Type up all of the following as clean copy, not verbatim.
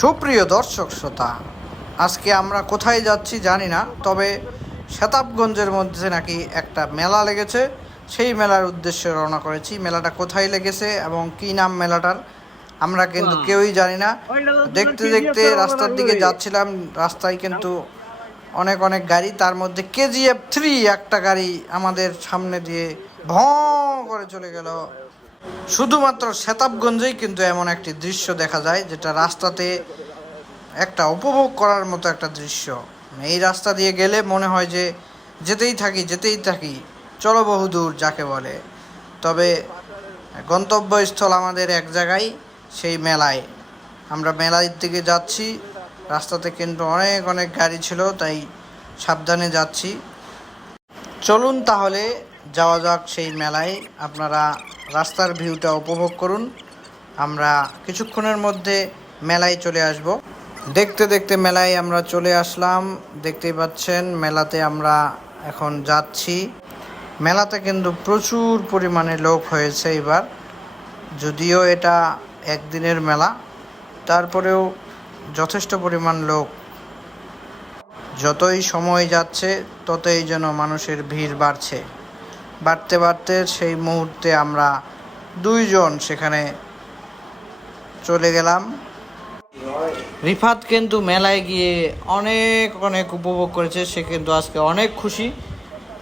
সুপ্রিয় দর্শক শ্রোতা, আজকে আমরা কোথায় যাচ্ছি জানি না, তবে শতাবগঞ্জের মধ্যে নাকি একটা মেলা লেগেছে। সেই মেলার উদ্দেশ্যে রওনা করেছি। মেলাটা কোথায় লেগেছে এবং কী নাম মেলাটার আমরা কিন্তু কেউই জানি না। দেখতে দেখতে রাস্তার দিকে যাচ্ছিলাম, রাস্তায় কিন্তু অনেক অনেক গাড়ি, তার মধ্যে KGF 3 একটা গাড়ি আমাদের সামনে দিয়ে ভঁ করে চলে গেল। শুধুমাত্র শতাবগঞ্জেই কিন্তু এমন একটি দৃশ্য দেখা যায়, যেটা রাস্তাতে একটা উপভোগ করার মতো একটা দৃশ্য। এই রাস্তা দিয়ে গেলে মনে হয় যে যেতেই থাকি, চলো বহুদূর যাকে বলে। তবে গন্তব্যস্থল আমাদের এক জায়গায়, সেই মেলায়। আমরা মেলার দিকে যাচ্ছি, রাস্তাতে কিন্তু অনেক অনেক গাড়ি ছিল, তাই সাবধানে যাচ্ছি। চলুন তাহলে যাওয়া যাক সেই মেলায়। আপনারা রাস্তার ভিউটা উপভোগ করুন। আমরা কিছুক্ষণের মধ্যে মেলায় চলে আসব। দেখতে দেখতে মেলায় আমরা চলে আসলাম। দেখতেই পাচ্ছেন মেলাতে আমরা এখন যাচ্ছি। মেলাতে কিন্তু প্রচুর পরিমাণে লোক হয়েছে এবার, যদিও এটা একদিনের মেলা, তারপরেও যথেষ্ট পরিমাণ লোক। যতই সময় যাচ্ছে ততই যেন মানুষের ভিড় বাড়ছে। বাড়তে বাড়তে সেই মুহূর্তে আমরা দুইজন সেখানে চলে গেলাম। রিফাত কিন্তু মেলায় গিয়ে অনেক অনেক উপভোগ করেছে। সে কিন্তু আজকে অনেক খুশি।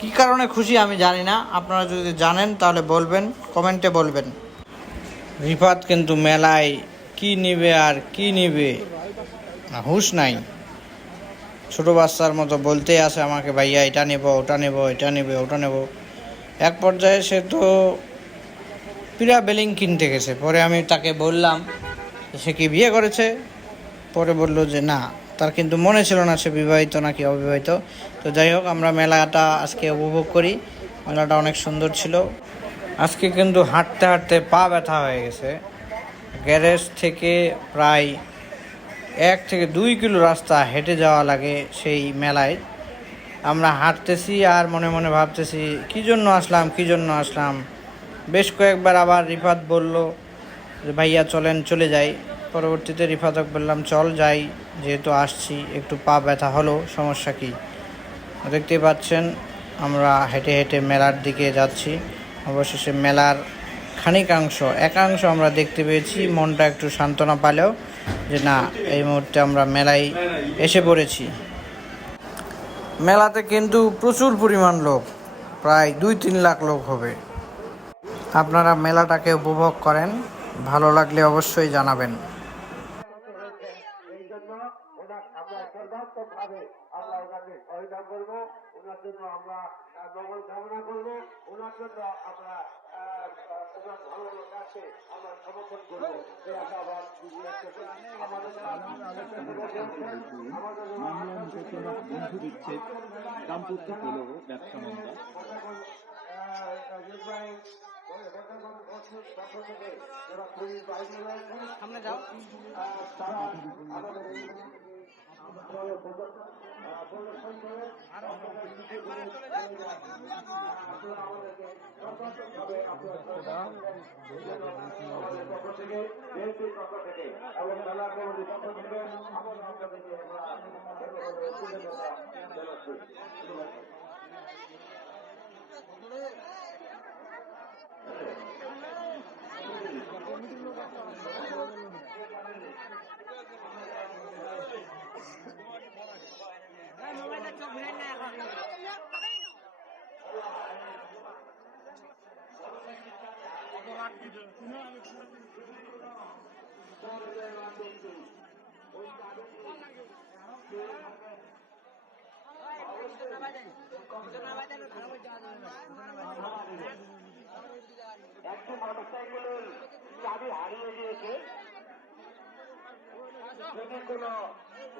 কী কারণে খুশি আমি জানি না, আপনারা যদি জানেন তাহলে বলবেন, কমেন্টে বলবেন। রিফাত কিন্তু মেলায় কি নিবে আর কি নিবে হুঁশ নাই। ছোটো বাচ্চার মতো বলতেই আসে আমাকে, ভাইয়া এটা নেব, ওটা নেব, এটা নেবে, ওটা নেব। এক পর্যায়ে সে তো পিরা বেলিং কিনতে গেছে। পরে আমি তাকে বললাম সে কি বিয়ে করেছে। পরে বলল যে না, তার কিন্তু মনে ছিল না সে বিবাহিত নাকি অবিবাহিত। তো যাই হোক, আমরা মেলাটা আজকে উপভোগ করি। মেলাটা অনেক সুন্দর ছিল। আজকে কিন্তু হাঁটতে হাঁটতে পা ব্যথা হয়ে গেছে। গ্যারেজ থেকে প্রায় 1 থেকে 2 কিলো রাস্তা হেঁটে যাওয়া লাগে সেই মেলায়। আমরা হাঁটতেছি আর মনে মনে ভাবতেছি কী জন্য আসলাম। বেশ কয়েকবার আবার রিফাত বলল যে ভাইয়া চলেন চলে যাই। পরবর্তীতে রিফাতক বললাম চল যাই, যেহেতু আসছি, একটু পা ব্যথা হলো, সমস্যা কী। দেখতেই পাচ্ছেন আমরা হেঁটে হেঁটে মেলার দিকে যাচ্ছি। অবশেষে মেলার একাংশ আমরা দেখতে পেয়েছি। মনটা একটু সান্ত্বনা পেলেও যে না, এই মুহূর্তে আমরা মেলায় এসে পড়েছি। মেলাতে কিন্তু প্রচুর পরিমাণ লোক, প্রায় 2-3 লাখ লোক হবে। আপনারা মেলাটাকে উপভোগ করেন, ভালো লাগলে অবশ্যই জানাবেন। বন্ধু বিচ্ছেদ, দাম্পত্য কলহ, ব্যবসা মন্দা। সামনে যাও। একটি মোটরসাইকেলের চাবি হারিয়ে গিয়েছে। যদি কোনো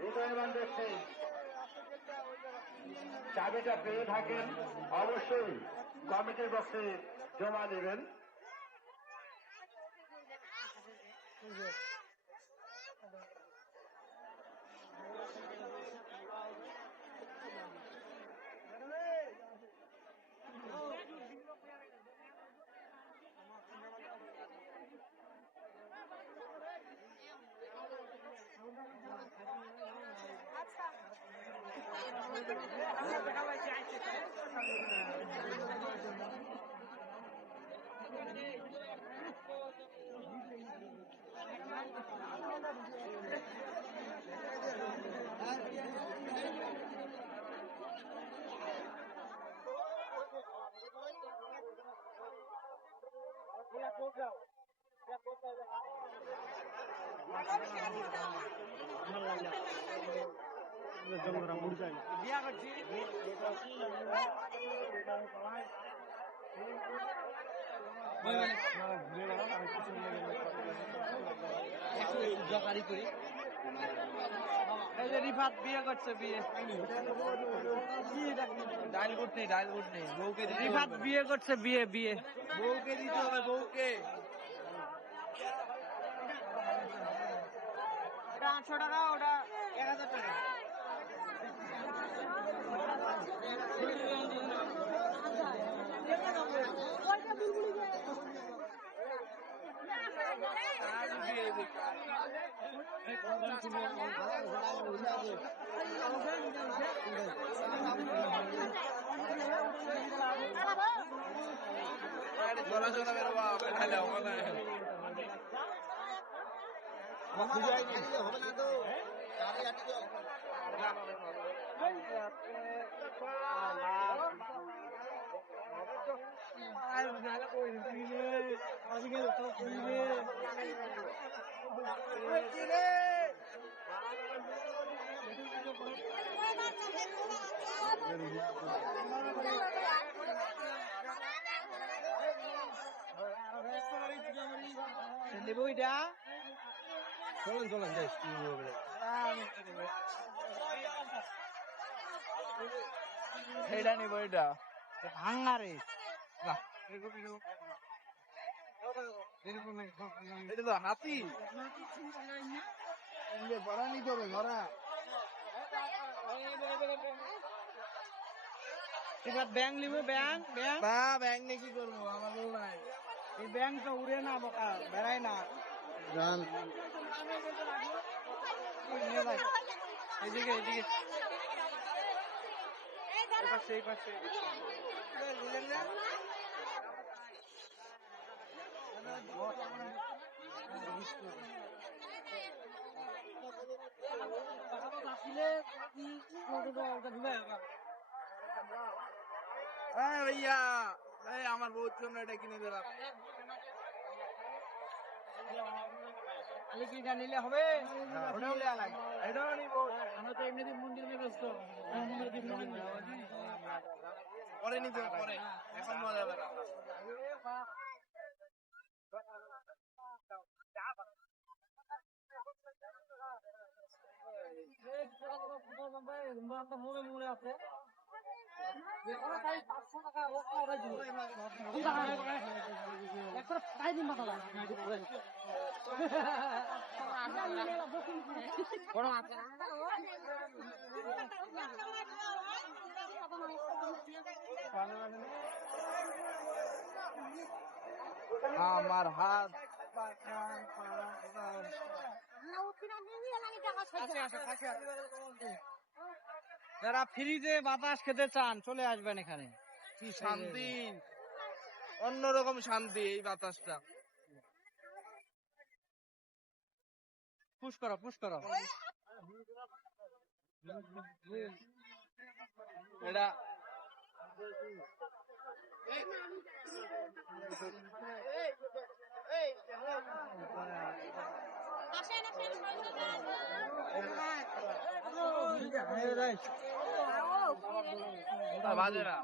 হৃদয়বান ব্যক্তি চাবিটা পেয়ে থাকেন, অবশ্যই কমিটির বক্সে জমা দেবেন। রিফাত বিয়ে করছে বিয়ে ডাইল গুড নেই বউকে রিফাত বিয়ে করছে বিয়ে বিয়ে বউকে দিতে হবে বউকে 800 টাকা ওটা 1000 টাকা বইটা চলেন সেইটা নিব এটা হাঙ্গারে এটা তো হাতি ভরা নিতে হবে ভরা এবার ব্যাংক নিব ব্যাংক নিয়ে কি করবো আমার বউ নাই এই ব্যাংক তো উড়ে না বোকা বেড়ায় না এদিকে এই পাশে ভাইয়া আমার বউর জন্য এটা কিনে দিলাম নিলে হবে এটাও নিব আমরা তো এমনিতে মন্দিরে ব্যস্ত পরে নিতে পরে এখন মজা হবে আছে আমার হাত যারা ফ্রিতে বাতাস খেতে চান চলে আসবেন এখানে কি শান্তি অন্যরকম শান্তি এই বাতাসটা পুশ করো এটা বাজে না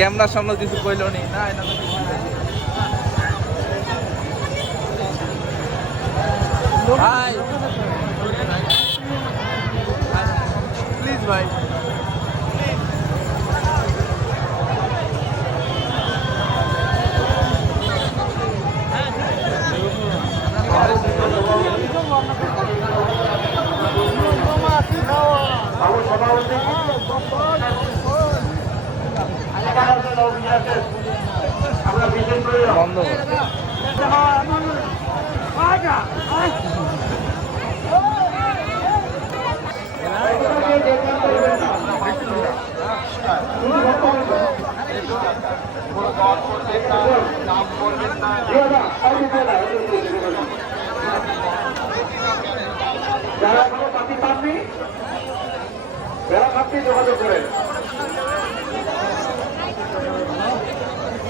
ক্যামেরার সামনে কিছু কইলো নি না এটা ভাই প্লিজ ভাই আমার সভাপতি আমরা বিশেষ করে বন্ধ যারা এখনো পাতি পাননি বেলা ভাবতে যোগাযোগ করেন।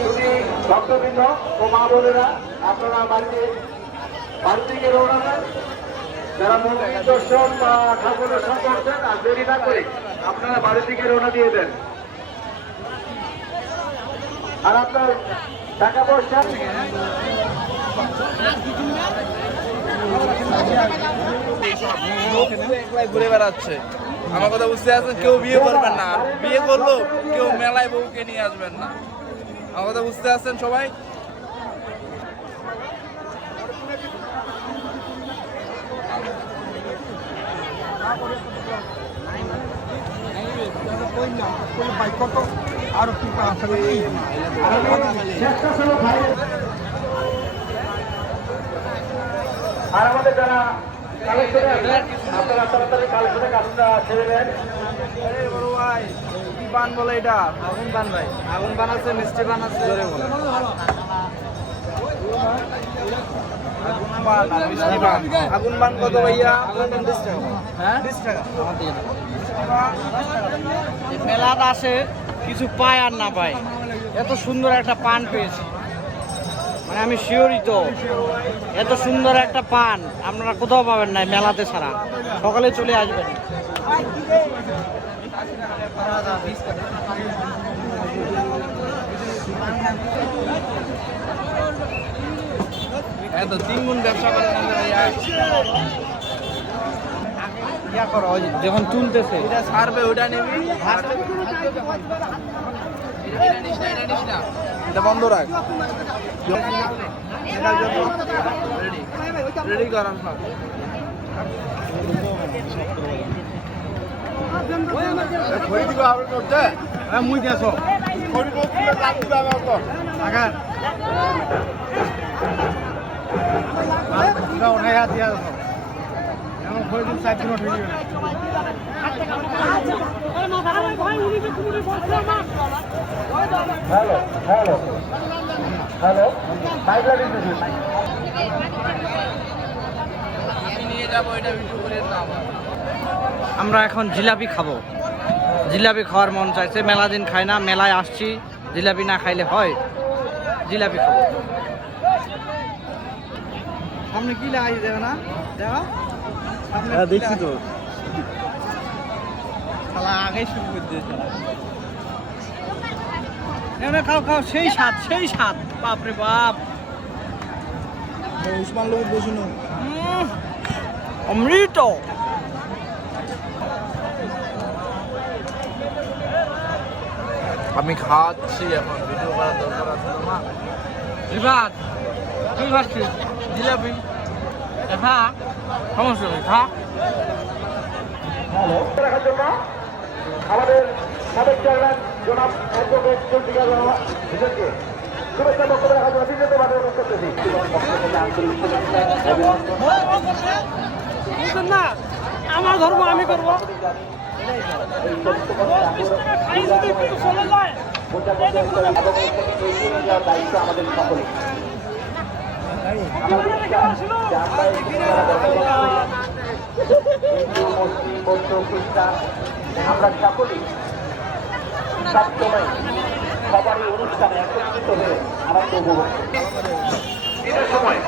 যদি ভক্তবৃন্দ ও মা বোনেরা আপনারা বাড়ি থেকে রওনা দেন, যারা মন্দির দর্শন বা ঠাকুর দর্শন করছেন আর দেরি না করে আপনারা বাড়ি থেকে রওনা দিয়ে দেন। আর আপনার টাকা পয়সা ঘুরে বেড়াচ্ছে আমার কথা বুঝতে আছেন কেউ বিয়ে করবেন না আর বিয়ে করলো কেউ মেলায় বউকে নিয়ে আসবেন না আমার কথা বুঝতে আছেন সবাই আর আমাদের যারা কালেকশনে আছেন আপনারা তাড়াতাড়ি কালেকশনে কাজটা ছেড়ে দেন। বড় ভাই কি পান বলে এটা আগুন পান ভাই আগুন পান আছে মিষ্টি পান আছে জোরে বলে আগুন পান কত ভাইয়া হ্যাঁ 20 টাকা মেলাতে আসে কিছু পায় আর না পায় এত সুন্দর একটা পান পেয়েছি মানে আমি শিওরই তো এত সুন্দর একটা পান আপনারা কোথাও পাবেন না মেলাতে ছাড়া সকালে চলে আসবেন এত 3 গুণ ব্যবসা করেন ইয়া করো যখন তুলতেছে এটা ছাড়বে ওটা নেবি এটা বন্ধ রাখ রেডি করান সব খড়ি দিব আপনি করতে হ্যাঁ মুই দেছো খড়ি করতে লাগবে আমার তো আগার না ওঠাই দিয়া দাও এমন খড়ি দিন 4 দিন উঠে দিবে হ্যালো হ্যালো হ্যালো মাইকলা দিতেছি নিয়ে যাব এটা ভিডিও করে দাও আমরা এখন জিলাপি খাবো জিলাপি খাওয়ার মন চাইছে মেলা দিন খাই না মেলায় আসছি জিলাপি না খাইলে হয় জিলাপি খাবো সামনে কি লাগাই দেবে না দেখা হ্যাঁ দেখছি তো শালা আগেই শুরু করে দিয়েছে খাও খাও সেই স্বাদ বাপরে বাপ উসমান লোক বসুন অমৃত আমি খাচ্ছি এখন ভিডিও করার দরকার আছে না রিবাদ তুই খাচ্ছিস জিলাপি খা সমস্যা নেই খা হ্যালো রাখার জন্য আমাদের সাবেক চেয়ারম্যান জনাব অ্যাডভোকেট চন্দ্রিকা হিসেবে শুভেচ্ছা বক্তব্য রাখার জন্য বিনীতভাবে অনুরোধ করতেছি। না আমার ধর্ম আমি করবো দায়িত্ব আমাদের সকলে হিন্দু মুসলিম বৌদ্ধ খ্রিস্টান আমরা সকলেই সবসময় সবারই অনুষ্ঠানে একত্রিত হয়ে আনন্দ উপভোগ করি। ঈদের সময়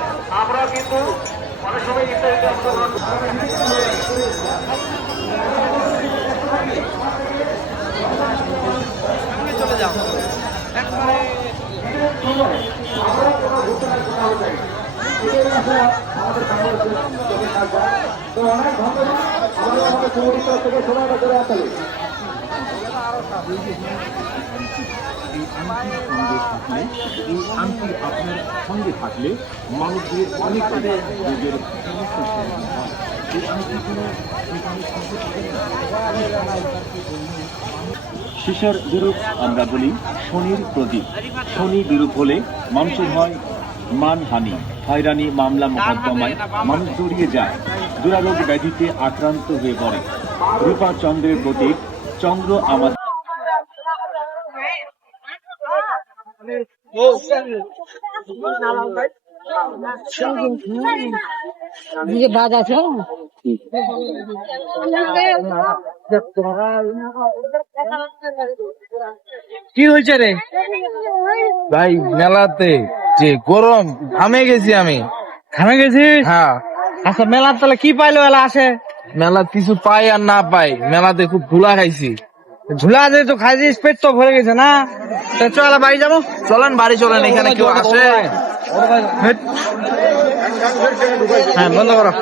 আমরা কিন্তু অনেক সময় ইত্যাদিতে অংশগ্রহণ চলে যাও এই আংটি আপনার সঙ্গে থাকলে মানুষদের অনেক রোগের সমস্যা সমাধান হয়। এই আংটিগুলো সেখানে সঙ্গে থাকে না। শিশার বিরূপ আমরা বলি শনির প্রদীপ। শনি বিরূপ হলে মানুষের হয় মানহানি, হয়রানি, মামলা মোকদ্দমায় মানুষ জড়িয়ে যায়, দুরারোগ ব্যাধিতে আক্রান্ত হয়ে পড়ে। রূপা চন্দ্রের প্রতীক। চন্দ্র আমাদের কি হয়েছে রে? ভাই মেলাতে যে গরম ঘামে গেছি আমি। ঘামে গেছিস? হ্যাঁ, আচ্ছা মেলার তাহলে কি পাইলো এলা আসে? মেলা কিছু পাই আর না পাই, মেলাতে খুব ধুলা খাইছি। ঝুলা দিয়ে তো খাইছিস, পেট তো ভরে গেছে না? তো চল বাড়ি যাবো। চলেন বাড়ি চলেন, এখানে কেউ আসে? হ্যাঁ বন্ধ করো।